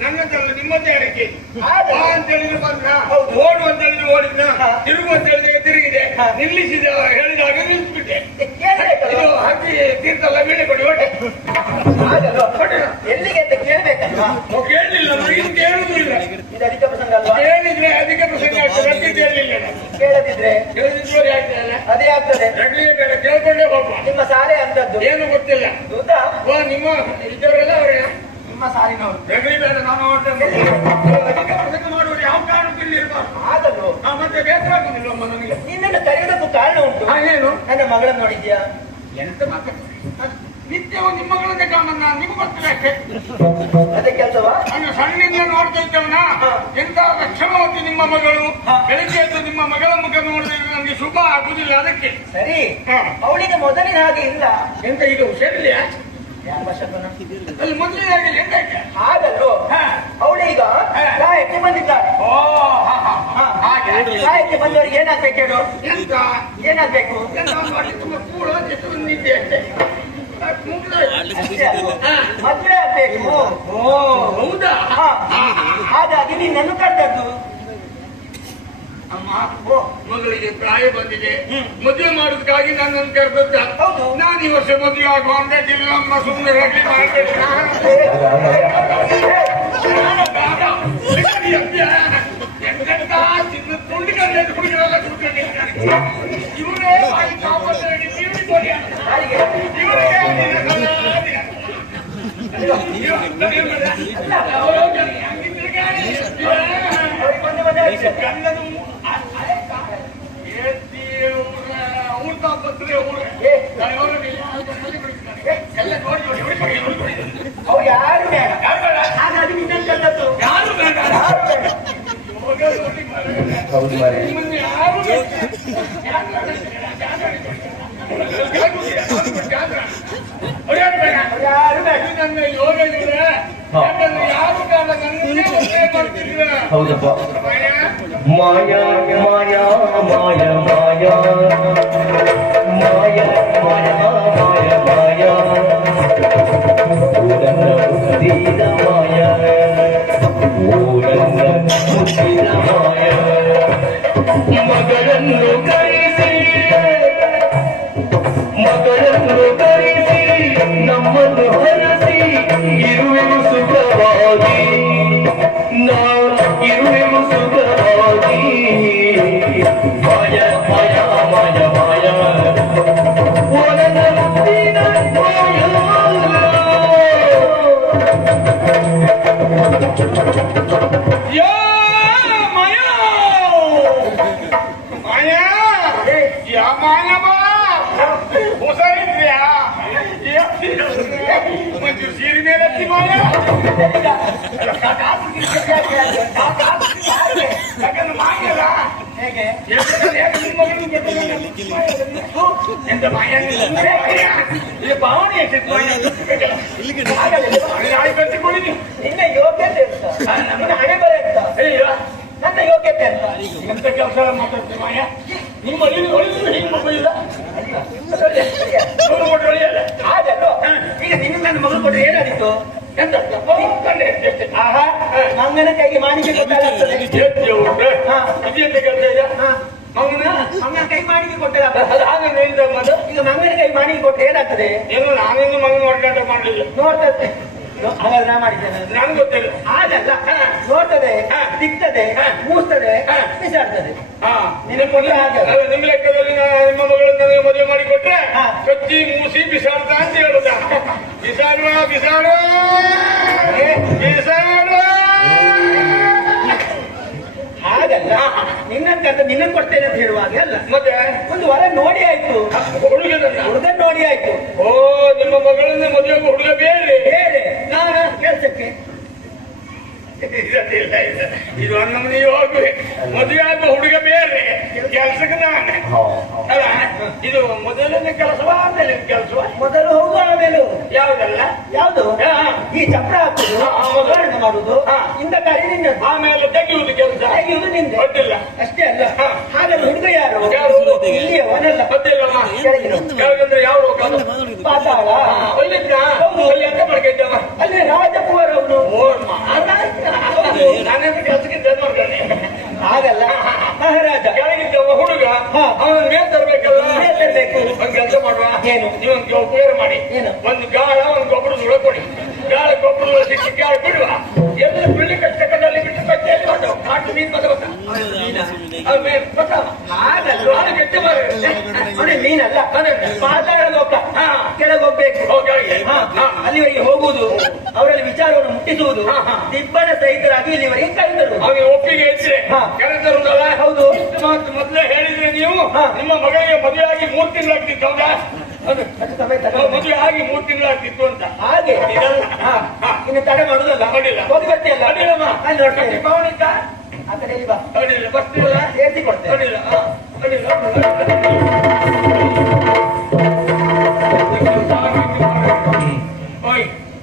ನನ್ನದಲ್ಲ ನಿಮ್ಮದೇ ಅಡಿಕೆ ಅಂತ ಹೇಳಿದ್ರೆ ಬಂದ ಓಡು ಅಂತ ಹೇಳಿದ್ರೆ ಓಡಿದ್ನ ತಿರುಗು ಅಂತ ಹೇಳಿದ್ರೆ ತಿರುಗಿದೆ ನಿಲ್ಲಿಸಿದ ಹೇಳಿದಾಗ ನಿಲ್ಲಿಸ್ಬಿಟ್ಟೆ ಹಾಕಿ ತೀರ್ಥಲ್ಲ ಬೀಳೆ ಕೊಡಿ ಹೊಟ್ಟೆ ಎಲ್ಲಿಗೆ ಅಂತ ಕೇಳ್ಬೇಕಲ್ವಾ ಕೇಳಲಿಲ್ಲ ಇದು ಕೇಳುವುದಿಲ್ಲ ಇದು ಅಧಿಕ ಪ್ರಸಂಗ ಅಲ್ವಾ ಕೇಳಿದ್ರೆ ಅಧಿಕ ಪ್ರಸಂಗ ಆಗ್ತದೆ ಅಂತ ಕೇಳಲಿಲ್ಲ ಕೇಳದಿದ್ರೆ ಕೇಳಿದ್ರೆ ಆಗ್ತದಲ್ಲ ಅದೇ ಆಗ್ತದೆ ಕೇಳ್ಕೊಂಡೇ ಹೋಗುವ ನಿಮ್ಮ ಸಾಲೆ ಅಂತದ್ದು ಏನು ಗೊತ್ತಿಲ್ಲ ಗೊತ್ತಾ ನಿಮ್ಮ ಇದ್ದವರೆಲ್ಲ ಅವರೇ ನಿಮ್ಮ ಸಾಲಿನವರು ರಗಳಿ ಬೇಡ ನಾನು ಪ್ರಸಂಗ ಮಾಡುವರು ಯಾವ ಕಾರಣಕ್ಕೂ ಇಲ್ಲಿ ಇರಬಾರ್ದು ಆಗಲ್ವ ಮತ್ತೆ ಬೇಕಾಗುದಿಲ್ಲಮ್ಮ ನನಗೆ ನಿನ್ನನ್ನು ಕರೆಯೋದಕ್ಕೂ ಕಾರಣ ಉಂಟು ಏನು ನನ್ನ ಮಗಳನ್ನು ನೋಡಿದ್ಯಾ ಎಂತ ಮಾತಾಡ್ತಾರೆ ನಿತ್ಯವೂ ನಿಮ್ಮ ಮಗಳನ್ನೇ ಕಾಮನ್ನ ನಿಮ್ಗೆ ಗೊತ್ತಿಲ್ಲ ಅಷ್ಟೇ ಅದೇ ಕೆಲಸವಾ ನಾನು ಸಣ್ಣಿಂದ ನೋಡ್ತಾ ಇದ್ದವನ ಎಂತ ಲಕ್ಷಣವತಿ ನಿಮ್ಮ ಮಗಳು ಬೆಳಿಗ್ಗೆ ಎದ್ದು ನಿಮ್ಮ ಮಗಳ ಮುಖ ನೋಡಿದ್ರೆ ನನಗೆ ಶುಭ ಆಗುದಿಲ್ಲ ಅದಕ್ಕೆ ಸರಿ ಅವಳಿಗೆ ಮೊದಲಿನ ಹಾಗೆ ಇಲ್ಲ ಎಂತ ಈಗ ಹುಷಾರಿಲ್ಲ ಅಲ್ಲಿ ಮೊದಲಿನಾಗೆ ಎಂತಕ್ಕೆ ಹಾಗಲ್ವೋ ಅವಳೀಗ ಪ್ರಾಯಕ್ಕೆ ಬಂದಿದ್ದಾಳೆ ಪ್ರಾಯಕ್ಕೆ ಬಂದವರಿಗೆ ಏನಾಗ್ಬೇಕು ಹೇಳು ಎಂತ ಏನಾಗ್ಬೇಕು ತುಂಬಾ ಕೂಳ ಎಷ್ಟು ನಿದ್ದೆ ಅಷ್ಟೇ ಮದುವೆ ಆಗ್ಬೇಕು ಹೌದಾ ಹಾಗಾಗಿ ನಿನ್ನನ್ನು ಕರೆದದ್ದು ಅಮ್ಮ ಮಗಳಿಗೆ ಪ್ರಾಯ ಬಂದಿದೆ ಮದುವೆ ಮಾಡೋದಕ್ಕಾಗಿ ನನ್ನನ್ನು ಕರೆದದ್ದ ನಾನು ಈ ವರ್ಷ ಮದುವೆ ಆಗುವ ಅಂತ ನಮ್ಮ ಸುಮ್ಮನೆ ತುಂಡಿಗಲ್ಲ ಹುಡುಗರೆಲ್ಲ ಇವರೇ ಅವ್ರು ಯಾರು ಬೇಡ ಹಾಗಾಗಿ ನಿನ್ನನ್ನು ಕರೆದದ್ದು ಯಾರು ಬೇಡ ಹೌದಪ್ಪ ಮಾಯಾ ಮಾಯಾ ಮಾಯಾ ಮಾಯಾ ಮಾಯಾ ಮಾಯಾ ಮಾಯಾ ಮಾಯಾ ಊರನ್ನ ಮುಟ್ಟಿದ ಮಾಯಾ ಊರನ್ನ ಮುಟ್ಟಿದ ಮಾಯಾ ಮಗಳನ್ನು ಕರೆಸಿ ನಮ್ಮನ್ನು ಹರಸಿ ಇರುವೆನು ಸುಖವಾಗಿ ನಾವು ಇರುವೆನು ಸುಖವಾಗಿ ಮಾಯ ಮಾಯ ಮಾಯ ಮಾಯ ಒಳನ ಮುತ್ತಿನ ಮಾಯ ಸೀರೆ ಮೇಲೆ ಹೇಗೆ ಎಂತ ಮಾಯ ಭಾವನೆ ಕಟ್ಟಿಕೊಂಡಿದ್ದೀನಿ ನಿನ್ನ ಯೋಗ್ಯತೆ ಅಂತ ನನ್ನ ಹಣೆ ಬರ ಅಂತ ನನ್ನ ಯೋಗ್ಯತೆ ಅಂತ ಎಂತ ಕೆಲಸ ಮಾತಾಡ್ತೀನಿ ಮಾಯ ನಿಮ್ಮ ಹಿಂಗೆ ಮಕ್ಕಳಿಲ್ಲ ಹಾಗಲ್ಲೋ ಈಗ ನಿನ್ನ ನನ್ನ ಮಗಳು ಕೊಟ್ಟರೆ ಏನಾದಿತ್ತು ಎಂತ ಆಹಾ ಮಂಗನ ಕೈಗೆ ಮಾಣಿಕೆ ಕೊಟ್ಟಾಗ್ತದೆ ಕೆಲಸ ಇದೆ ಮಂಗನ ಕೈ ಮಾಣಿಕೆ ಕೊಟ್ಟಲ್ಲ ಈಗ ಮಂಗನ ಕೈ ಮಾಣಿಕೆ ಕೊಟ್ಟರೆ ಏನಾಗ್ತದೆ ಏನು ನಾನೇನು ಮಗನ ಒಡ್ಡಾಟ ಮಾಡಲಿಲ್ಲ ನೋಡ್ತದೆ ಹಾಗಾದ್ರೆ ನಾ ಮಾಡಿದ್ದೇನೆ ನನ್ಗೆ ಗೊತ್ತಿಲ್ಲ ಹಾಗಲ್ಲ ನೋಡ್ತದೆ ತಿಕ್ತದೆ ಮೂಸ್ತದೆ ಬಿಸಾಡ್ತದೆ ನಿಮ್ಮ ಲೆಕ್ಕದಲ್ಲಿ ನಿಮ್ಮ ಮಗಳನ್ನು ನನಗೆ ಮದುವೆ ಮಾಡಿ ಕೊಟ್ರೆ ಕಚ್ಚಿ ಮೂಸಿ ಬಿಸಾಡ್ತಾ ಅಂತ ಹೇಳುದ ಬಿಸಾಡುವ ಬಿಸಾಡುವ ಬಿಸಾಡುವ ಹಾಗಲ್ಲ ನಿನ್ನನ್ನು ಕೊಡ್ತೇನೆ ಅಂತ ಹೇಳುವಾಗ ಅಲ್ಲ ಮತ್ತೆ ಒಂದು ವರ ನೋಡಿ ಆಯ್ತು ಹುಡುಗನ್ ನೋಡಿ ಆಯ್ತು ಓ ನಿಮ್ಮ ಮಗಳನ್ನ ಮದುವೆ ಹುಡುಗ ಬೇರೆ ಬೇರೆ ನಾನು ಕೆಲಸಕ್ಕೆ ಇದು ನಮ್ಮನೆ ಹೋಗುವೆ ಮದುವೆ ಆಗುವ ಹುಡುಗ ಬೇರೆ ಕೆಲ್ಸಕ್ಕೆ ನಾನು ಅಲ್ಲ ಇದು ಮೊದಲನೇ ಕೆಲಸವಾ ಆಮೇಲೆ ಕೆಲಸವಾ ಮೊದಲು ಹೋಗುವ ಆಮೇಲೆ ಯಾವ್ದಲ್ಲ ಯಾವ್ದು ಈ ಚಪ್ರ ಹಾಕುದು ಮಾಡುದು ಇಂದ ಕರಿ ನಿನ್ನ ಆಮೇಲೆ ತೆಗೆಯುವುದು ಕೆಲಸ ತೆಗೆಯುವುದು ನಿಂದೆ ಗೊತ್ತಿಲ್ಲ ಅಷ್ಟೇ ಅಲ್ಲ ಹಾಗಾದ್ರೆ ಹುಡುಗ ಯಾರು ಇಲ್ಲಿಯ ಅವನಲ್ಲ ಗೊತ್ತಿಲ್ಲಮ್ಮ ಕೆಳಗಂದ್ರೆ ಯಾವ ಪಾತಾಳ ಅಲ್ಲಿ ಎಂತ ಮಾಡ್ಕಿದ್ದವ ಅಲ್ಲಿ ರಾಜಕುಮಾರ್ ಅವನು ಏನು? ನೀವೊಂದು ಉಪಯೋಗ ಮಾಡಿ. ಏನು? ಒಂದು ಗಾಳ ಒಂದು ಗೊಬ್ಬರದ ಹುಳ ಕೊಡಿ. ಗಾಳ ಗೊಬ್ಬರದ ಸಿಕ್ಕಿ ಗಾಳ ಬಿಡುವ ಎಲ್ಲ ಬಿಳಿ ಕಷ್ಟಕದಲ್ಲಿ ಬಿಟ್ಟು ಕಟ್ಟೆಯಲ್ಲಿ ಹೊರಟು ನಾಟು ಮೀನು ಬದವತ್ತ ನೋಡಿ ಮೀನಲ್ಲ ಮಾತಾಡೋದು ಕೆಳಗೆ ಹೋಗ್ಬೇಕು. ಅಲ್ಲಿವರೆಗೆ ಹೋಗುವುದು, ಅವರಲ್ಲಿ ವಿಚಾರವನ್ನು ಮುಟ್ಟಿಸುವುದು, ದಿಬ್ಬಣ ಸಹಿತರಾಗಿ ಇಲ್ಲಿವರೆಗೆ ಕೈ ತರುವುದು. ಅವನಿಗೆ ಒಪ್ಪಿಗೆ ಹೆಚ್ಚೆ ಕರೆತರುವುದಲ್ಲ. ಹೌದು. ಮಾತು ಮೊದಲೇ ಹೇಳಿದ್ರೆ ನೀವು ನಿಮ್ಮ ಮಗಳಿಗೆ ಮದುವೆ ಆಗಿ 3 ತಿಂಗಳಾಗ್ತಿತ್ತು. ಹೌದಾ? ಮದುವೆ ಆಗಿ 3 ತಿಂಗಳಾಗ್ತಿತ್ತು ಅಂತ. ಹಾಗೆ ಇನ್ನು ತಡೆ ಮಾಡುದಲ್ಲ. ಹೋಗಿ ಬರ್ತೀಯಲ್ಲ ಅಲ್ಲಿ ನೋಡ್ಕೊಂಡು ಪವನಿದ್ದ ಆ ಕಡೆ ಬಾ. ಅಡಿಲ್ಲ ಬರ್ತೀವಲ್ಲ ಸೇರಿಸಿ ಕೊಡ್ತೇವೆ. ಅಡಿಲ್ಲ ಅಡಿಲ್ಲ.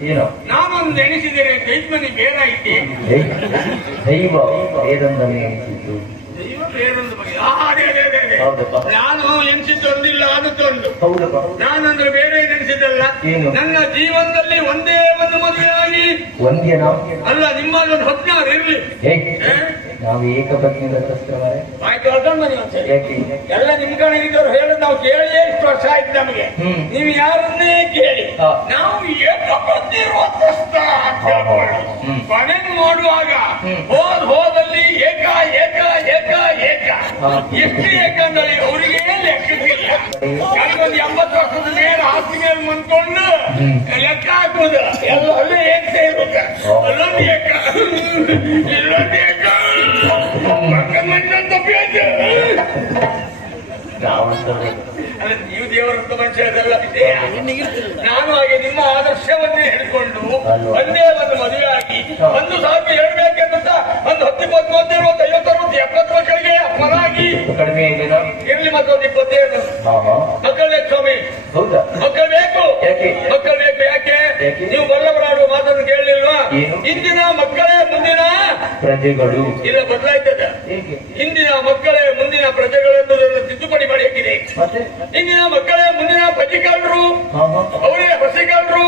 ಏನು ನಾನೊಂದು ಎಣಿಸಿದ್ದೇನೆ. ದೈವನಿ ಬೇರೆ ಐತಿ. ದೈವ ಏದಂದನೆ ಎನಿಸಿದ್ದು. ದೈವ ಬೇರೊಂದು ಬಗ್ಗೆ ಹೌದಪ್ಪ. ನಾನು ಎನಿಸಿದ್ದೊಂದಿಲ್ಲ, ಅದಕ್ಕೊಂದು. ಹೌದಪ್ಪ. ನಾನಂದ್ರೆ ಬೇರೆ ಎನಿಸಿದ್ದಲ್ಲ. ಏನು? ನನ್ನ ಜೀವನದಲ್ಲಿ ಒಂದೇ ಒಂದು ಮದುವೆಯಾಗಿ ಒಂದ್ಯನ ಅಲ್ಲ ನಿಮ್ಮಲ್ಲೊಂದು 16 ಇರ್ಲಿ. ನಾವು ಏಕಪತ್ನಿ ವ್ರತಸ್ಥರವರೇ. ಆಯ್ತು ಅರ್ಧಂಡ್ ಬನ್ನಿ ಒಂದ್ಸರಿ. ಯಾಕೆ ಎಲ್ಲ ನಿಮ್ ಕಡೆಗಿದ್ದವ್ರು ಹೇಳೋದು ನಾವು ಕೇಳಿಯೇ ಇಷ್ಟು ವರ್ಷ ಆಯ್ತು ನಮಗೆ. ನೀವು ಯಾರನ್ನೇ ಕೇಳಿ ನಾವು ಏಕಪತ್ನಿ ವ್ರತಸ್ಥ ಕೊನೆಗೆ ನೋಡುವಾಗ ಹೋದಲ್ಲಿ ಏಕ ಏಕ ಏಕ ಏಕ ಎಷ್ಟು ಏಕಂದ್ರೆ ಅವರಿಗೆ ಲೆಕ್ಕಕ್ಕಿಲ್ಲ. ನನಗೊಂದು 80 ವರ್ಷದ ಮೇಲೆ ಆಸ್ತಿ ಮೇಲೆ ಮಂದ್ಕೊಂಡು ಲೆಕ್ಕ ಹಾಕುವುದು ಎಲ್ಲ ಅಲ್ಲೇ ಏಕ ಇರುತ್ತೆ. ಅಲ್ಲೊಂದು ಏಕ ಇಲ್ಲೊಂದು ಏಕ ನೀವು ದೇವರಂತ ಮನುಷ್ಯರಲ್ಲ. ನಾನು ಹಾಗೆ ನಿಮ್ಮ ಆದರ್ಶವನ್ನೇ ಹಿಡ್ಕೊಂಡು ಒಂದೇ ಒಂದು ಮದುವೆ ಆಗಿ ಒಂದು ಸಾಕು ಹೇಳ್ಬೇಕಂತ ಒಂದು 10, 20, 30, 50, 60, 70 ಮಕ್ಕಳಿಗೆ ಅಪ್ಪನಾಗಿ ಕಡಿಮೆ ಇದೆನಾ? ಇರ್ಲಿ ಮತ್ತೊಂದು 27 ಮಕ್ಕಳು ಬೇಕು ಸ್ವಾಮಿ. ಹೌದಾ? ಮಕ್ಕಳು ಬೇಕು. ಮಕ್ಕಳು ಬೇಕು. ಯಾಕೆ ನೀವು ಬಲ್ಲವರಾಡುವ ಮಾತನ್ನು ಕೇಳಲಿಲ್ವಾ? ಇಂದಿನ ಮಕ್ಕಳೇ ಮುಂದಿನ ಪ್ರಜೆಗಳು. ಇಲ್ಲ ಬದಲಾಯ್ತದ. ಇಂದಿನ ಮಕ್ಕಳೇ ಮುಂದಿನ ಪ್ರಜೆಗಳೆಂಬುದನ್ನು ತಿದ್ದುಪಡಿ ಮಾಡಿ ಹಾಕಿದೆ. ಇಂದಿನ ಮಕ್ಕಳೇ ಮುಂದಿನ ಬಜಿಗಾರರು, ಅವರೇ ಹೊಸಗಾರರು,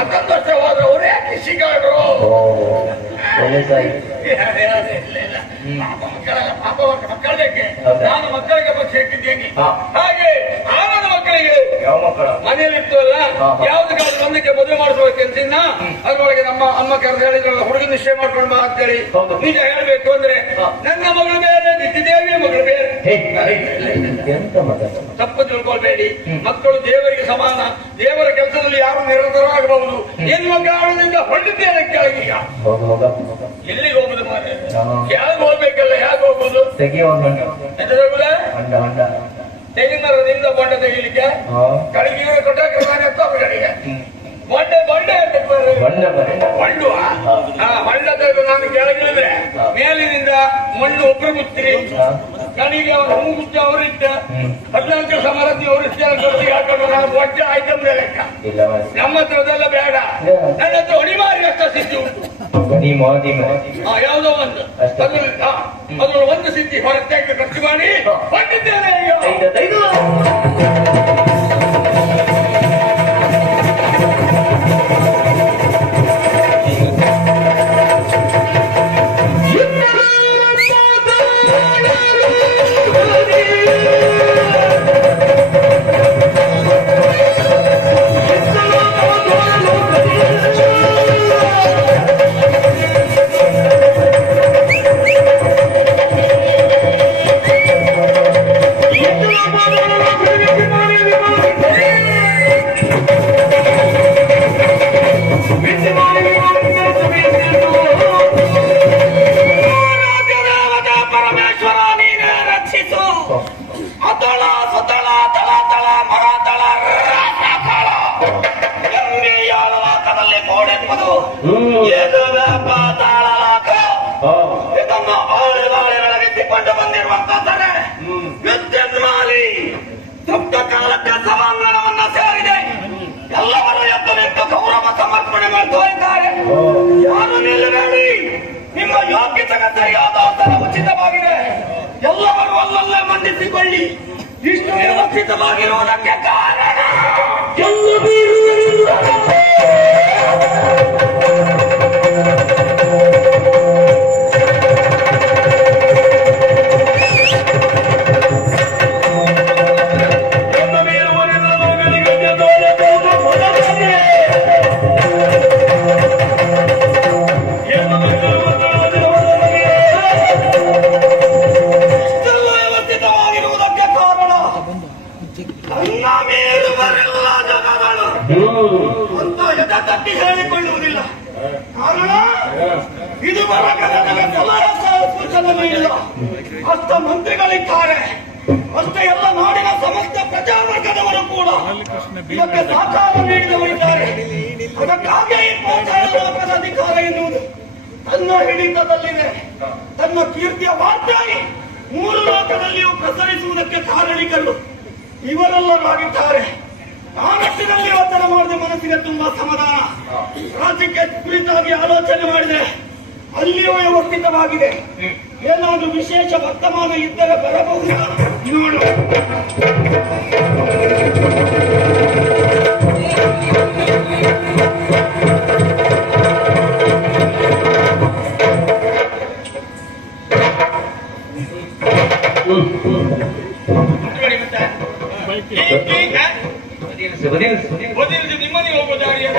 ಅಂತಂದಷ್ಟವಾದ್ರೆ ಅವರೇ ಕೃಷಿಗಾರರು. ಮಕ್ಕಳಿಗೆ ನಾನು ಮಕ್ಕಳಿಗೆ ಪಕ್ಷ ಇಟ್ಟಿದ್ದೇನೆ. ಹಾಗೆ ಆನಂದ ಮಕ್ಕಳಿಗೆ ಯಾವ ಮಕ್ಕಳ ಮನೆಯಲ್ಲಿರ್ತಲ್ಲ ಯಾವ್ದು ಕಾಲ ಒಂದಕ್ಕೆ ಮದುವೆ ಮಾಡಿಸಬೇಕು ಅಂತಿನ್ನ ಅದ್ರೊಳಗೆ ನಮ್ಮ ಅಮ್ಮ ಕರೆದು ಹೇಳಿದ್ರಲ್ಲ ಹುಡುಗ ನಿಶ್ಚಯ ಮಾಡ್ಕೊಂಡು ಬಾ ಅಂತೇಳಿ. ನಿಜ ಹೇಳ್ಬೇಕು ಅಂದ್ರೆ ನನ್ನ ಮಗಳು ಬೇರೆ, ನಿತ್ಯದೇವಿಯ ಮಗಳು ಬೇರೆ. ತಪ್ಪು ತಿಳ್ಕೊಳ್ಬೇಡಿ. ಮಕ್ಕಳು ದೇವರಿಗೆ ಸಮಾನ. ದೇವರ ಕೆಲಸದಲ್ಲಿ ಯಾರು ನಿರತರಾಗಬಹುದು ಎನ್ನುವ ಕಾರಣದಿಂದ ಹೊಂದಿದ್ದೇನೆ ಕೆಳಗೀಗ. ಎಲ್ಲಿಗೆ ಹೋಗುದು ಮಾರೆ? ಯಾಕೆ ಹೋಗ್ಬೇಕಲ್ಲ? ಯಾಕೆ ಹೋಗುದು? ತೆಂಗಿನ ಮರದಿಂದ ಬೊಂಡ ತೆಗಿಲಿಕ್ಕೆ ಕಡೆಗೆ ಕೊಟ್ಟಾಕ ಕಡೆಗೆ ಬಂಡೆ ಅಂತ ಬಂಡುವ ಬಂಡ ತೆಗೆದು ನಾನು ಕೆಳಗಿಳಿದ್ರೆ ಮೇಲಿನಿಂದ ಮಣ್ಣು ಒಬ್ರು ಮುಚ್ಚಿರಿ, ಕಣಿಗೆ ಅವನು ಹೂ ಮುಚ್ಚ ಅವರಿದ್ದ 14 ಸಮರತ್ನ ಅವರಿದ್ದ ಜೊತೆಗೆ ಹಾಕೊಂಡು ನಾನು ಒಡ್ಡ ಐಟಮ್ ಲೆಕ್ಕ. ನಮ್ಮ ಹತ್ರದೆಲ್ಲ ಬೇಡ. ನನ್ನ ಹತ್ರ ಹೊಡಿಮಾರಿ ಅಷ್ಟ ಸಿದ್ಧಿ ಉಂಟು. ಯಾವುದೋ ಒಂದು ಅದ್ರಲ್ಲಿ ಒಂದು ಸಿದ್ಧಿ ಹೊರತೆ ಖರ್ಚು ಮಾಡಿ ಹೊಂದಿದ್ದೇನೆ. ಇದನ್ನು ಆಳೆಗಳಿಸಿಕೊಂಡು ಬಂದಿರುವಂತಹ ಯುದ್ಧಮಾಲಿ ಸಪ್ತ ಕಾಲಕ್ಕೆ ಸಭಾಂಗಣವನ್ನ ಸೇರಿದೆ. ಎಲ್ಲವರು ಎದ್ದು ನಿಂತು ಗೌರವ ಸಮರ್ಪಣೆ ಮಾಡ್ತಾ ಇದ್ದಾರೆ. ಯಾರು ನಿಲ್ಲಬೇಡಿ. ನಿಮ್ಮ ಯೋಗ್ಯತೆಗೆ ಸರಿಯಾದ ಉತ್ತರ ಉಚಿತವಾಗಿದೆ. ಎಲ್ಲವರು ಅಲ್ಲಲ್ಲೇ ಮಂಡಿಸಿಕೊಳ್ಳಿ. ಇಷ್ಟು ವ್ಯವಸ್ಥಿತವಾಗಿರುವುದಕ್ಕೆ ಕಾರಣ ಮೇಲೆ ಕಾರಣ ಇದು ಸೂಚನೆ ನೀಡಿದ ಅಷ್ಟ ಮಂತ್ರಿಗಳಿದ್ದಾರೆ, ಅಷ್ಟೇ ಎಲ್ಲ ನಾಡಿನ ಸಮಸ್ತ ಪ್ರಜಾವರ್ಗದವರು ಕೂಡ ಇದಕ್ಕೆ ಸಹಕಾರ ನೀಡಿದವರಿದ್ದಾರೆ. ಅದಕ್ಕಾಗಿ ಈ ಲೋಕದ ಅಧಿಕಾರ ಎನ್ನುವುದು ತನ್ನ ಹಿಡಿತದಲ್ಲಿದೆ. ತನ್ನ ಕೀರ್ತಿಯ ವಾರ್ತೆ 3 ಲೋಕದಲ್ಲಿಯೂ ಪ್ರಸರಿಸುವುದಕ್ಕೆ ಕಾರಣಿಕರು ಇವರೆಲ್ಲರಾಗಿದ್ದಾರೆ. ಆ ನಿಟ್ಟಿನಲ್ಲಿ ಒತ್ತಡ ಮಾಡಿದ ಮನಸ್ಸಿಗೆ ತುಂಬಾ ಸಮಾಧಾನ. ರಾಜ್ಯಕ್ಕೆ ಕುರಿತಾಗಿ ಆಲೋಚನೆ ಮಾಡಿದೆ, ಅಲ್ಲಿಯೂ ವ್ಯವಸ್ಥಿತವಾಗಿದೆ. ಏನಾದರೂ ವಿಶೇಷ ವರ್ತಮಾನ ಇದ್ದರೆ ಬರಬಹುದು ನೋಡು. ನಿಮ್ಮನೆ ಹೋಗೋ ದಾರಿಯದ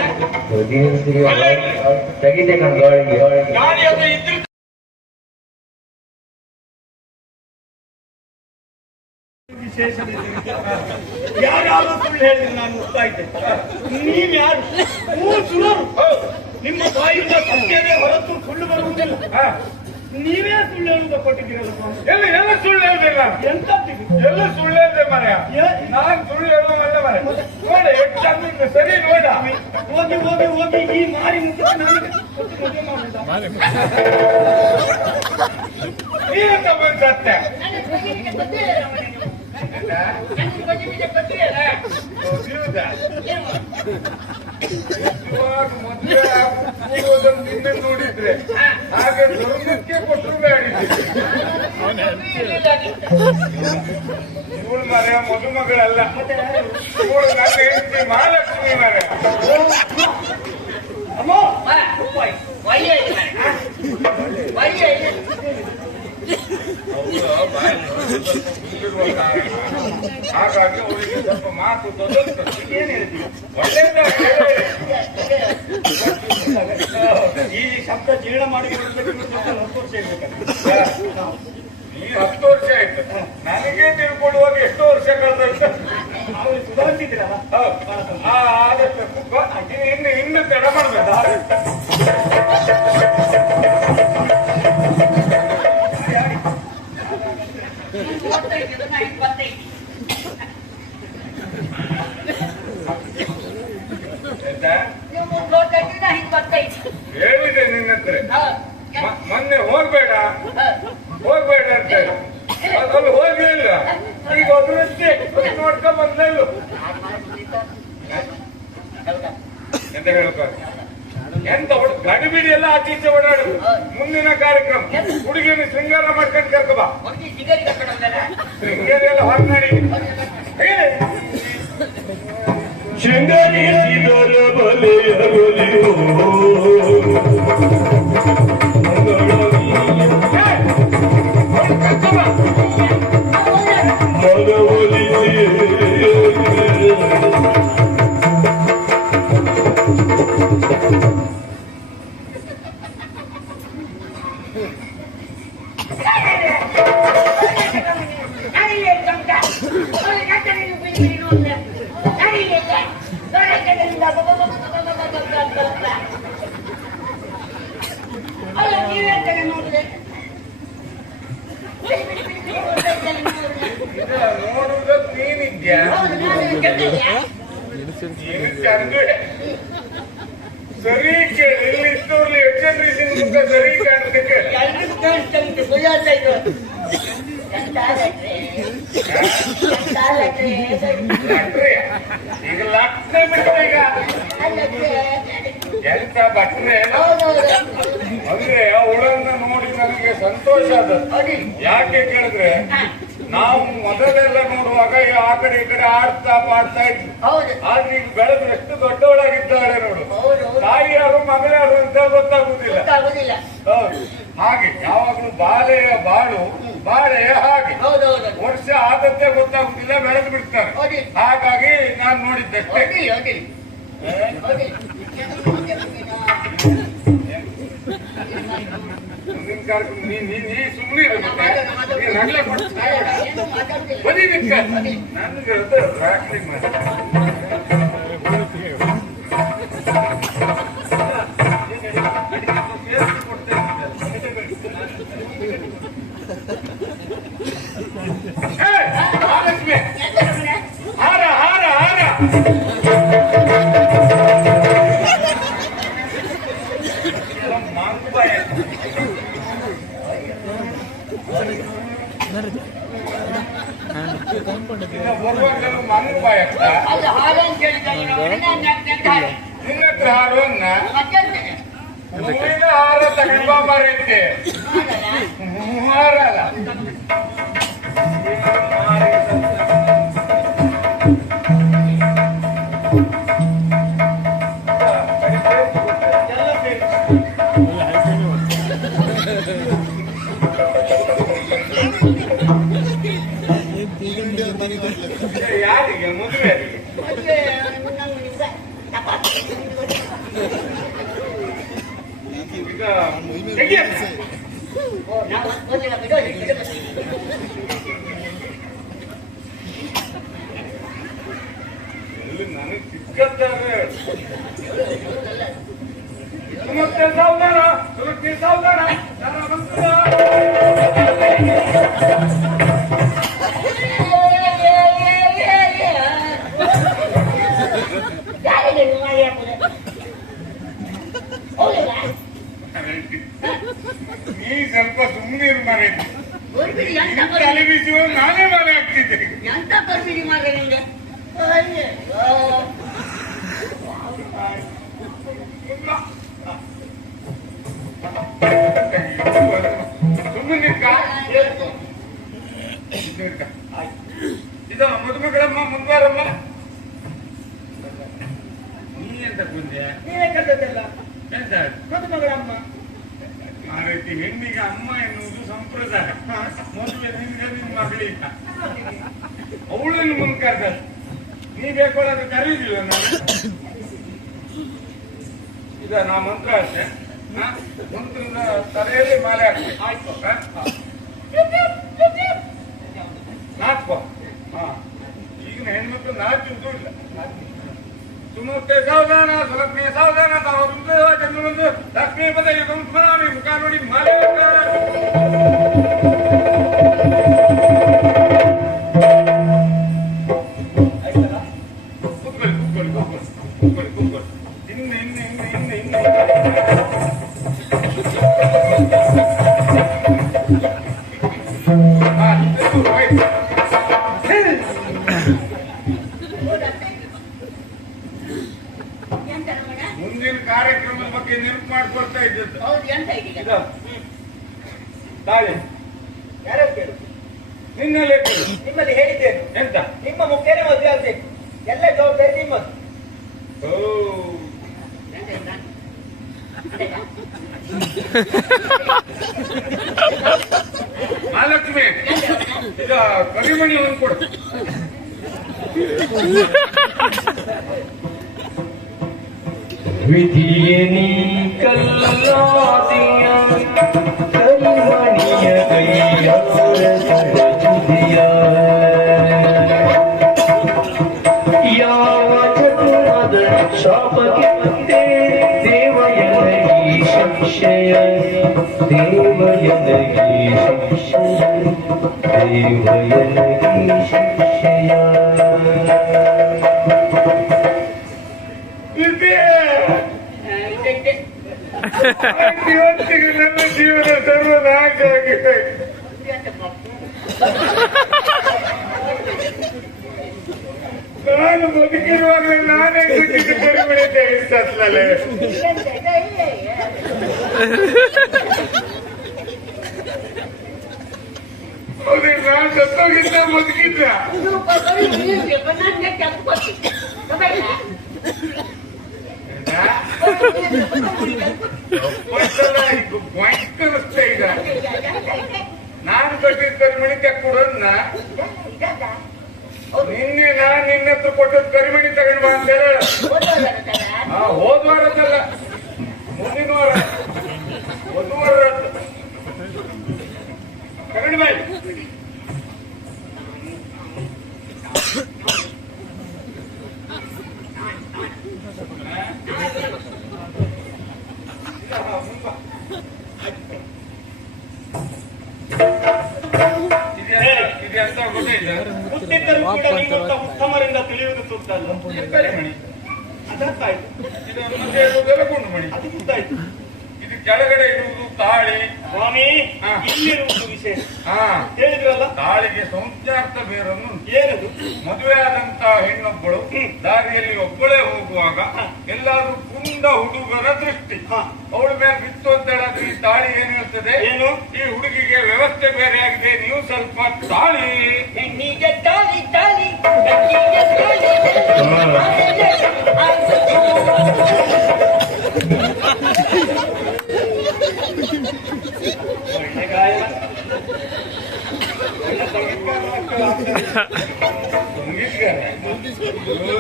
ತೆಗಿತೆ ಕಣ್ ಗಾಳಿಗೆ ಗಾಡಿ ಅದು ಇದ್ರು ಯಾರು ಸುಳ್ಳು ಹೇಳಿದ್ರೆ ನಾನು ಒಪ್ತಾ ಇದ್ದೆ. ನೀವ್ಯಾರು? ಸುಳ್ಳರು. ನಿಮ್ಮ ಬಾಯಿಂದ ಸತ್ಯವೇ ಹೊರತು ಸುಳ್ಳು ಬರುವುದಿಲ್ಲ. ನೀವೇ ಸುಳ್ಳು ಹೇಳುವುದ ಕೊಟ್ಟಿದ್ದೀರಲ್ಲ ಸ್ವಾಮಿ. ಎಲ್ಲ ಸುಳ್ಳು ಹೇಳ್ದಿಲ್ಲ. ಎಂತದ್ದು? ಎಲ್ಲ ಸುಳ್ಳು ಹೇಳ್ದೆ ಮರೆಯ. ನಾನು ಸುಳ್ಳು ಹೇಳುವಲ್ಲ ಮರೆ. ನೋಡ ಎಷ್ಟು ಚಂದ ಸರಿ ನೋಡ. ಹೋಗಿ ಹೋಗಿ ಹೋಗಿ ಈ ಮಾರಿ ಮುಖ ನನಗೆ ಮದುವೆ ಮಾಡುವುದಾ? ನೀರಂತ ಬಂದು ಸತ್ಯ ಮದುವೆ ನಿನ್ನೆ ನೋಡಿದ್ರೆ ಹಾಗೆ ಧರ್ಮಕ್ಕೆ ಕೊಟ್ಟರು ಇವಳು ಮರೆಯ ಮದುಮಗಳಲ್ಲ, ಇವಳು ನನ್ನ ಹೆಂಡತಿ ಮಹಾಲಕ್ಷ್ಮಿ ಮರೆ. ಅಮ್ಮ ಹಾಗಾಗಿ ಅವರಿಗೆ ಸ್ವಲ್ಪ ಮಾತು ಏನ್ ಹೇಳ್ತೀವಿ? ಈ ಶಬ್ದ ಜೀರ್ಣ ಮಾಡಿ ಕೊಡಬೇಕು 10 ವರ್ಷ ಇರ್ಬೇಕಾದ್ರೆ. ಈ 10 ವರ್ಷ ಆಯ್ತು, ನನಗೆ ತಿಳ್ಕೊಳ್ಳುವಾಗ ಎಷ್ಟು ವರ್ಷ ಕಳೆದೋಯ್ತು. ಅವ್ರು ಸುಧಾರಿಸಿದ್ರಲ್ಲ. ಆದಷ್ಟು ಇನ್ನು ತಡ ಮಾಡ್ಬೇಕು. ಹೇಳಿದೆ ನಿನ್ನ ಹತ್ರ ಮೊನ್ನೆ ಹೋಗ್ಬೇಡ ಅಂತ, ಅಲ್ಲಿ ಹೋಗ್ಲಿಲ್ಲ. ಈಗ ಅಭಿವೃದ್ಧಿ ನೋಡ್ಕೊಂಡ್ ಬಂದಲ್ಲು ಎಂತ ಹೇಳ್ತಾರೆ. ಎಂತ ಗಡಿಬಿಡಿ ಎಲ್ಲ ಆಚೀಚೆ ಓಡಾಡು. ಮುಂದಿನ ಕಾರ್ಯಕ್ರಮ ಹುಡುಗಿನ ಶೃಂಗಾರ ಮಾಡ್ಕೊಂಡು ಕರ್ಕಬಾ. ಶೃಂಗೇರಿ ಎಲ್ಲ ಹೊರನಾಡಿ ಶೃಂಗರಿಸಿದರ ಬಲೆಯ ಬಲಿಯೋ ನೋಡುವುದಕ್ಕೆ ನೀನಿದ್ಯಾ? ಸರಿ ಕೇಳಿ, ಇಲ್ಲಿ ಇದ್ದವ್ರಲ್ಲಿ ಎಷ್ಟು ಜನರಿಗೆ ಮುಖ ಸರಿ ಕಾಣ್ತಕ್ಕೆ ಈಗ ಲಕ್ಷಣೆ ಬಿಟ್ಟು ಈಗ ಎಂತ ಬಟ್ಟೆ ಅಂದ್ರೆ ಅವಳನ್ನ ನೋಡಿ ನನಗೆ ಸಂತೋಷ ಆದ. ಯಾಕೆ ಕೇಳಿದ್ರೆ ನಾವು ಮೊದಲೆಲ್ಲ ನೋಡುವಾಗ ಆ ಕಡೆ ಈ ಕಡೆ ಆಡ್ತಾ ಪಾಡ್ತಾ ಇದ್ವಿ. ಆದ್ರೆ ಈಗ ಬೆಳೆದು ಎಷ್ಟು ದೊಡ್ಡವಳಾಗಿದ್ದಾಳೆ ನೋಡು. ತಾಯಿ ಯಾರು ಮಗ ಯಾರು ಅಂತ ಗೊತ್ತಾಗುದಿಲ್ಲ. ಹೌದು, ಹಾಗೆ ಯಾವಾಗಲೂ ಬಾಳೆಯ ಬಾಳು ಬಾಳೆಯ ಹಾಗೆ ವರ್ಷ ಆದದ್ದೇ ಗೊತ್ತಾಗುದಿಲ್ಲ, ಬೆಳೆದು ಬಿಡ್ತಾರೆ. ಹಾಗಾಗಿ ನಾನು ನೋಡಿದ್ದಷ್ಟೇ. ಮುಂದಿನ ಕಾರ್ಯಕ್ರಮ ನೀ ಸುಮ್ಮನೆ ಬರೀ ನನಗೆ ರಾತ್ರಿ ಮಾಡಿ ಉಪಾಯ ಆಗ್ತಾ ಅಲ್ಲ ಹಾಲು ಅಂತ ಹೇಳಿದ್ರೆ ನೀನು ನಾನು ನೆನ್ದು ಹಾಲು. ನಿನ್ನ ಹತ್ರ ಹಾರವನ್ನ ಮತ್ತೆಂತೆ? ಹೂವಿನ ಹಾರ ತಗೊಂಡ್ಬಾ ಮರೈತೆ ಹಾಲಲ್ಲ? ಹಾರಲ್ಲ ಎಲ್ಲ ಸೇರಿ ಯಾರಿಗೆ ಮದುವೆಯಾರಿಗೆ ಮದುವೆ ನಂಗೆ ನಿಮ್ಗೆ ಈಗ ತೆಗಿಯ ಓ, ನಾವು ಮೊದಲಿನ ಬಿಡೋದು, ಬಿಡೋದು. ಎಲ್ಲಿ ನನಗೆ ಸಿಕ್ಕತ್ತಾರೆ ಸುಮತ್ತೆ ಸಾವಧಾನ ಸುರಕ್ಷೆ ಸಾವಧಾನ ಯಾರಿಗೆ ನೀವು ಮಾಡಿ ಹಾಕುದು? ಹೌದಲ್ಲ? ನೀ ಸ್ವಲ್ಪ ಸುಮ್ಮನೆ ಮರೈತಿ ಬರ್ಬಿಡಿ, ಎಂತ ತಲೆ ಬರ್ಬಿಡಿ? ಬಿಸಿ ನಾನೇ ಮನೆ ಆಗ್ತಿದ್ದೆ ಎಂತ ಬರ್ಬಿಡಿ ಮಾರ್ರೆ ನಿಮ್ಗೆ? ಅಯ್ಯೋ. ಸುಮ್ಮನೆ ಇದು ಮದುಮಗಳಮ್ಮ ಮುಂದ್ವಾರಮ್ಮ ನೀ ಎಂತ ಬಂದೆ ನೀವೇ ಕರ್ತದಲ್ಲ ಎಂತ ಮದುಮಗಳಮ್ಮ. ಆ ರೀತಿ ಹೆಣ್ಣಿಗೆ ಅಮ್ಮ ಎನ್ನುವುದು ಸಂಪ್ರದಾಯ ಮದುವೆ ನಿಮ್ಗೆ ನಿನ್ ಮಗಳಿಲ್ಲ ಅವಳನ್ನು ಮುಂದೆ ಕರೆದ ನೀ ಬೇಕಾದ್ರೆ ಕರೀದಿಲ್ಲ ನಾನು ಈಗ ನಾ ಮಂತ್ರ ಅಷ್ಟೇ ಮಂತ್ರದ ತಲೆಯಲ್ಲಿ ಮಾಲೆ ಹಾಕ್ತೀನಿ ಆಯ್ತು ನಾಲ್ಕು ಈಗಿನ ಹೆಣ್ಮಕ್ಳು ನಾಚುವುದು ಇಲ್ಲ ಸುಮತ್ತೆ ಸಾವಧಾನ ಸುಲಭ್ಯ ಸಾವಧಾನ ತಾವು ಚಂದ್ರಬಂದು ಲಕ್ಷ್ಮೀ ಪದ ಯುಗಂಸ್ಮರಾಣಿ ಮುಖ ನೋಡಿ ಮಾಲೆ ಕೂತ್ಕೊಳ್ಳಿ ಕೂತ್ಕೊಳ್ಳಿ ಕೂತ್ಕೊಳ್ಳಿ ಕೂತ್ಕೊಳ್ಳಿ ಕೂತ್ಕೊಳ್ಳಿ ಇನ್ನು ಎಂತ ನೋಡ? ಮುಂದಿನ ಕಾರ್ಯಕ್ರಮದ ಬಗ್ಗೆ ನೆನಪು ಮಾಡ್ಕೊಳ್ತಾ ಇದ್ದದ್ದು ಹೌದು, ಎಂತ ಇದೀಗ? ಇದು ತಾಳಿ ಯಾರೋ ಕೇಳು. ನಿನ್ನಲ್ಲೇ ಕೇಳು ನಿಮ್ಮಲ್ಲಿ ಹೇಳಿದ್ದೇನು? ಎಂತ ನಿಮ್ಮ ಮುಖೇನೆ ಮದುವೆ ಆಗ್ಬೇಕು, ಎಲ್ಲ ಜವಾಬ್ದಾರಿ ನಿಮ್ಮದು. ಓ ಎಂತ ಇಲ್ಲ? ಮಹಾಲಕ್ಷ್ಮಿ ಈಗ ಕರಿಮಣಿ ಒಂದು ಕೊಡು ವಿಧಿಯೇ ನೀ ಕಲ್ಲಾದಿಯ ಕಲ್ಮಣಿಯ ಕೈಯ ಜುದಿಯ ಯಾವ ಜನ್ಮದ ಶಾಪಕ್ಕೆ ದೇವಯನಗಿ ಶಿಕ್ಷೆಯ ದೇವಯನಗಿ ಶಿಕ್ಷೆಯ ದೇವಯನಗಿ ಶಿಕ್ಷೆಯ ಇದೆ ಇದೆ. ಇವತ್ತಿಗೆ ನನ್ನ ಜೀವನ ಸರ್ವನಾಶ ಆಗಿದೆ ಎಂತ ಪಾಪ? ನಾನು ಬದುಕಿರುವಾಗ ನಾನೇ ದುಡ್ಡಿದ್ದು ಕರಿಮಣಿ ತೆಗೆಸ್ತಲೇ ಎಂತ ಇದೆ? ಇಲ್ಲ, ಇಲ್ಲ. ಹೌದೇ ನಾನು ಸತ್ತೋಗಿದ್ದ ಬದುಕಿದ್ದ ಇದು ಬರೀ ನೀರಿಗೆ ಬಂದಂಗೆ ಕೆಲ್ಸ ಕೊಡ್ತೀನಿ. ಗೊತ್ತಾಯ್ತಾ? ಭಯಂಕರಿಸ್ತಾ ಇದ್ದ ನಾನು ಕಟ್ಟಿದ ಕರಿಮಣಿ ತೆಕ್ಕೊಡನ್ನ ನಿನ್ನೆ ನಾನು ನಿನ್ನ ಹತ್ರ ಕೊಟ್ಟದ್ ಕರಿಮಣಿ ತಗೊಂಡ್ ಬಾ ಅಂತ ಹೇಳ ಹೋದ ವಾರದಲ್ಲ ಮುಂದಿನ ವಾರ ಒಂದು ವಾರ ತಗೊಂಡು ಬಾಯ್ ಇದೆ ಅಂತ ಗೊತ್ತಾಯ್ತಾ ಹುಟ್ಟಿದ್ದರೂ ಕೂಡ ನಿಮ್ಮಂತ ಉತ್ತಮರಿಂದ ತಿಳಿಯುವುದು ಸೂಕ್ತ ಅಲ್ಲ. ಕರಿಮಣಿ ಅದರ್ಥಾಯ್ತು, ಇದು ಮುಂದೆ ಇರುವುದೆಲ್ಲ ಗುಂಡು ಮಣಿ ಅದು ಗೊತ್ತಾಯ್ತು. ಇದು ಕೆಳಗಡೆ ಇರುವುದು ತಾಳಿ ಆ ಸ್ವಾಮಿ ಹಾ. ಇಲ್ಲಿರುವುದು ವಿಶೇಷ ಹಾ ಹೇಳಿದ್ರಲ್ಲ ತಾಳಿಗೆ ಸಂಸ್ಕಾರ್ಥ ಬೇರನ್ನು ಏನದು ಮದುವೆಯಾದಂತ ಹೆಣ್ಣೊಬ್ಬಳು ದಾರಿಯಲ್ಲಿ ಒಬ್ಬಳೇ ಹೋಗುವಾಗ ಎಲ್ಲಾದ್ರೂ ಪುಂಡ ಹುಡುಗರ ದೃಷ್ಟಿ ಅವಳ ಮೇಲೆ ಬಿತ್ತು ಅಂತ ಹೇಳಿದ್ರೆ ಈ ತಾಳಿ ಏನ್ ಹೇಳ್ತದೆ ಏನು? ಈ ಹುಡುಗಿಗೆ ವ್ಯವಸ್ಥೆ ಬೇರೆ ಆಗಿದೆ, ನೀವು ಸ್ವಲ್ಪ ತಾಳಿ ಹೆಣ್ಣಿಗೆ ತಾಳಿ ತಾಳಿ ಗಂಡಿಗೆ ಒಳ್ಳೆ ಗಾಯನ.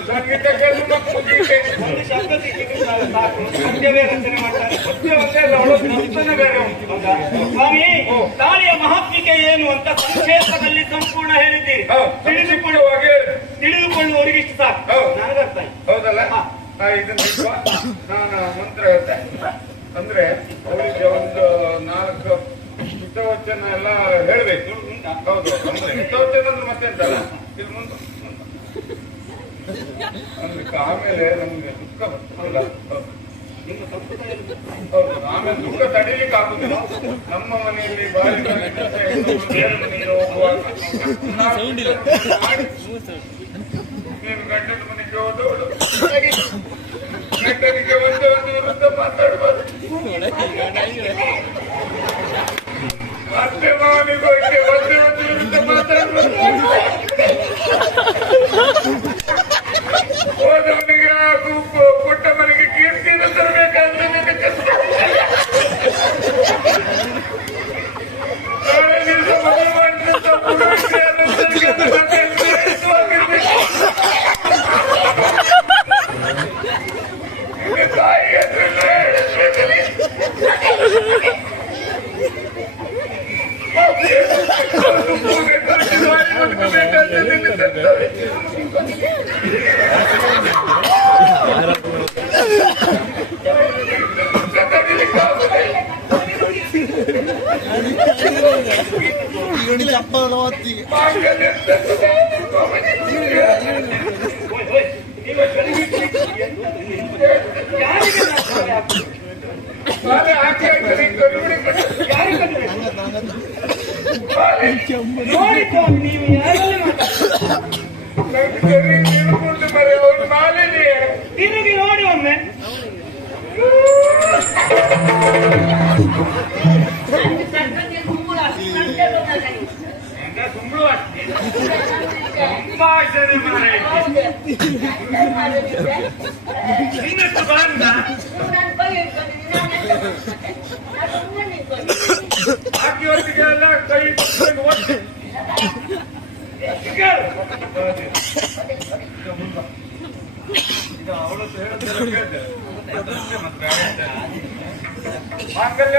ಸಂಗೀತಗಳು ಮತ್ತು ಗೀತೆ ಒಂದು ಶಬ್ದ ಸಿಕ್ಕಿದ್ರೆ ಸಾಕು ಪದ್ಯವೇ ರಚನೆ ಮಾಡ್ತಾರೆ. ಮತ್ತೆ ಅಲ್ಲ, ಅವಳ ನರ್ತನ ಬೇರೆ ಉಂಟು. ಹೌದಾ? ಸ್ವಾಮಿ ತಾಳಿಯ ಮಹತ್ವಿಕೆ ಏನು ಅಂತ ಸಂಕ್ಷೇಪದಲ್ಲಿ ಸಂಪೂರ್ಣ ಹೇಳಿದ್ದೀರಿ. ತಿಳಿದುಕೊಳ್ಳುವವರಿಗೆ ಇಷ್ಟು ಸಾಕು. ಹೌದು. ನನಗರ್ಥ ಆಯ್ತು. ಹೌದಲ್ಲ? ಹಾ. ಇದನ್ನ ಇಟ್ಕೊ. ನಾನು ಮಂತ್ರ ಹೇಳ್ತೆ. ಅಂದ್ರೆ ಅವಳಿಗೆ ಒಂದು 4 ಹಿತವಚನ ಎಲ್ಲ ಹೇಳ್ಬೇಕು. ಹೌದು, ಅಂದ್ರೆ ಹಿತವಚನ ಅಂದ್ರೆ ಮತ್ತೆ ಅಂತಲ್ಲ, ಇದು ಮುಂದೆ ಅಂದ್ರೆ ಆಮೇಲೆ ನಮ್ಗೆ ದುಃಖ ಬರ್ತದಲ್ಲ. ನಿಮ್ಮ ಸಂಸ್ಕೃತ ಏನು? ಹೌದು, ಆಮೇಲೆ ದುಃಖ ತಡೀಲಿಕ್ಕೆ ಆಗುದಿಲ್ಲ. ನಮ್ಮ ಮನೆಯಲ್ಲಿ ಬಾರಿ ಬೇರೆ ಮನೆಗೆ ಹೋಗುವಾಗ ನೀನು ಗಂಡನ ಮನೆಗೆ ಹೋದವಳು ಗಂಡನಿಗೆ ಒಂದು ವಿರುದ್ಧ ಮಾತಾಡಬಾರ್ದು, ಮತ್ತೆ ಮಾವನಿಗೆ ಒಂದು ವಿರುದ್ಧ ಮಾತಾಡಬಾರ್ದು. ಹೋದವನಿಗೆ ಹಾಗೂ ಕೊಟ್ಟ ಮನೆಗೆ ಕೀರ್ತಿನ ತರಬೇಕಂತ ನಾಳೆ ದಿವಸ ಮದುವೆ ಮಾಡಿದಂತ ತಾಯಿ ಅದನ್ನ ನೋಡಿ ಸ್ವಾಮಿ, ನೀವು ಯಾರಲ್ಲಿ ಮಾತಾಡ್ತೀರಿ? ತಿರುಗಿ ನೋಡಿ ಒಮ್ಮೆ. ಸುಮ್ಮಳು ಅಷ್ಟೇ ಸಂಭಾಷಣೆ ಇನ್ನಷ್ಟು ಬಂದ ಬಾಕಿಯವರಿಗೆ ಎಲ್ಲ ಕೈ ಕೊಟ್ಟು ಒಟ್ಟು ಈಗ ಅವಳದ್ದು ಹೇಳಿದ್ದೆಲ್ಲ ಕೇಳಿದೆ ಮತ್ತೆ ಮಾಂಗಲ್ಯ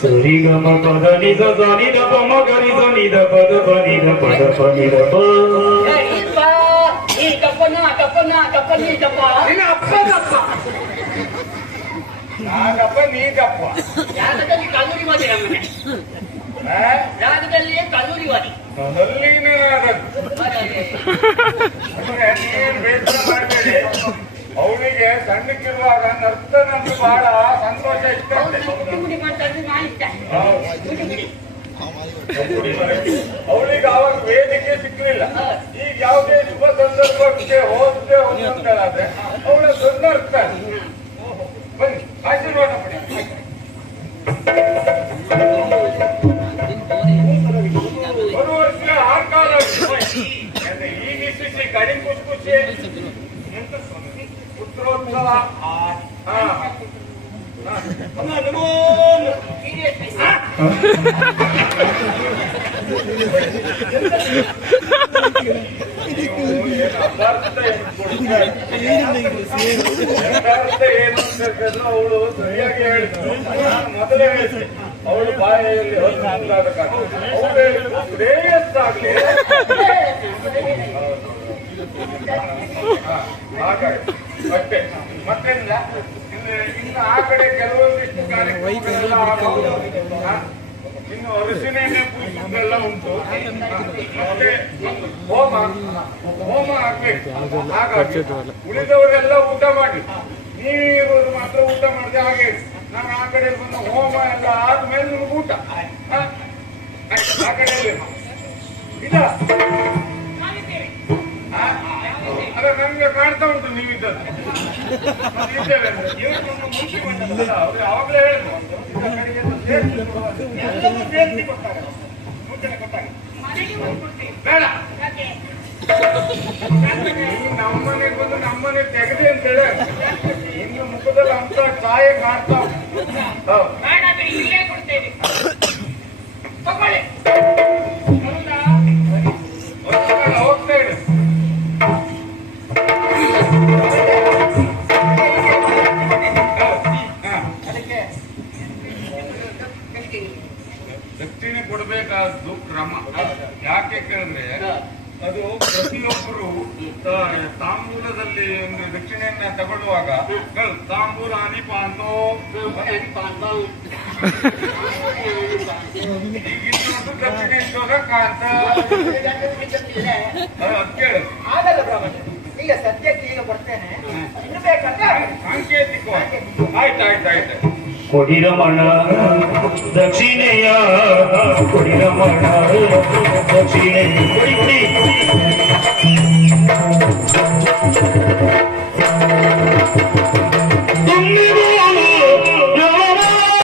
ಸರಿಗಮ ಪದ ನಿದ ನಿದ ಪಮ ಗರಿದ ನಿದ ಪದ ಪನಿದ ಪದ ಪನಿದ ಪ ನಾಗಪ್ಪ ನೀಗಪ್ಪ ಯಾಗದಲ್ಲಿ ಕಲ್ಲೂರಿ ವಾದಿ ನಮ್ಮನೆ ಯಾಗದಲ್ಲಿ ಕಲ್ಲೂರಿ ವಾದಿ ಹಲ್ಲಿನ ನೀನ್ ಬೇಸರ ಮಾಡಬೇಡಿ. ಅವಳಿಗೆ ಸಣ್ಣಕ್ಕಿರುವಾಗ ನರ್ತನ ಅಂದ್ರೆ ಬಹಳ ಸಂತೋಷ ಇಷ್ಟ. ಅವಳಿಗೆ ಅವಾಗ ವೇದಿಕೆ ಸಿಕ್ಕಲಿಲ್ಲ. ಈಗ ಯಾವುದೇ ಶುಭ ಸಂದರ್ಭಕ್ಕೆ ಹೋದ ಅಂತೇಳಾದ್ರೆ ಅವಳ ದೊಡ್ಡ ಅರ್ಥ ಬನ್ನಿ ಆಶೀರ್ವಾದ ಪಡಿ. ಒಂದು ವರ್ಷ ಆಕಾಲ ಈ ವಿಶಿಷ್ಟಿ ಕಡಿ ಖುಷಿ ಪುತ್ರೋತ್ಸವ. ಏನು ಅವಳು ಸರಿಯಾಗಿ ಹೇಳಿದ್ರು. ಮೊದಲೇ ಹೇಳಿದ್ದೆ ಅವಳು ಬಾಯಲ್ಲಿ ಹೊರದಾದ ಕಾರಣ ಅವಳು ಹೇಳಿದ್ರು ಶ್ರೇಯಸ್ಸಾಗ್ಲಿ. ಹಾಗಾಗಿ ಅಷ್ಟೇ ಮತ್ತೆಲ್ಲ ಇನ್ನು ಆ ಕಡೆ ಕೆಲವೊಂದಿಷ್ಟು ಕಾರ್ಯಕ್ರಮಗಳೆಲ್ಲ ಆಗೋದು. ಇನ್ನು ಅರಿಶಿನೆಣ್ಣೆ ಪೂಜಿಸುವುದೆಲ್ಲ ಉಂಟು. ಮತ್ತೆ ಹೋಮ ಆಗ್ಬೇಕು. ಹಾಗಾಗಿ ಉಳಿದವರೆಲ್ಲ ಊಟ ಮಾಡಿ, ನೀವಿರೋದು ಮಾತ್ರ ಊಟ ಮಾಡಿದೆ. ಹಾಗೆ ನಾನು ಆ ಕಡೆ ಬಂದ ಹೋಮ ಎಲ್ಲ ಆದ್ಮೇಲೆ ನಿಮ್ಗೆ ಊಟ ಆ ಕಡೆ ಇಲ್ಲ. ಅದ ನಮ್ಗೆ ಕಾಣ್ತಾ ಉಂಟು ನೀವಿದ್ದದ್ದು. ಇದ್ದೇವೆ ಅವ್ರು ಯಾವಾಗಲೇ ಹೇಳಿದ್ರು ಬೇಡ ನಮ್ಮನೆಗೆ ಬಂದು ನಮ್ಮನೆ ತೆಗೆದಿ ಅಂತ ಹೇಳಿ ಇನ್ನು ಮುಖದಲ್ಲಿ ಅಂತ ಛಾಯೆ ಕಾಣ್ತಾ ಹೋಗ್ತಾ ಇಡು. ದಕ್ಷಿಣೆ ಕೊಡಬೇಕಾದ್ದು ಕ್ರಮ. ಯಾಕೆ ಕೇಳಿದ್ರೆ ಅದು ಪ್ರತಿಯೊಬ್ಬರು ತಾಂಬೂಲದಲ್ಲಿ ಒಂದು ದಕ್ಷಿಣೆಯನ್ನ ತಗೊಳ್ಳುವಾಗ ತಾಂಬೂಲ ಅನಿಪಾಂತೋ ಈಗಿದ್ದು ದಕ್ಷಿಣೇಶ್ವರ ಕಾಂತ ಕೇಳು. ಈಗ ಸದ್ಯಕ್ಕೆ ಈಗ ಕೊಡ್ತೇನೆ, ಇನ್ನು ಬೇಕಂದ್ರೆ ಸಾಂಕೇತಿಕವಾಗಿ ಆಯ್ತಾಯ್ತಾಯ್ತು. ಕೊಡಿರಮಣ ದಕ್ಷಿಣೆಯ ಕೊಡಿರಮಣ ದಕ್ಷಿಣೆ ಕೊಡಿ ಕೊಡಿ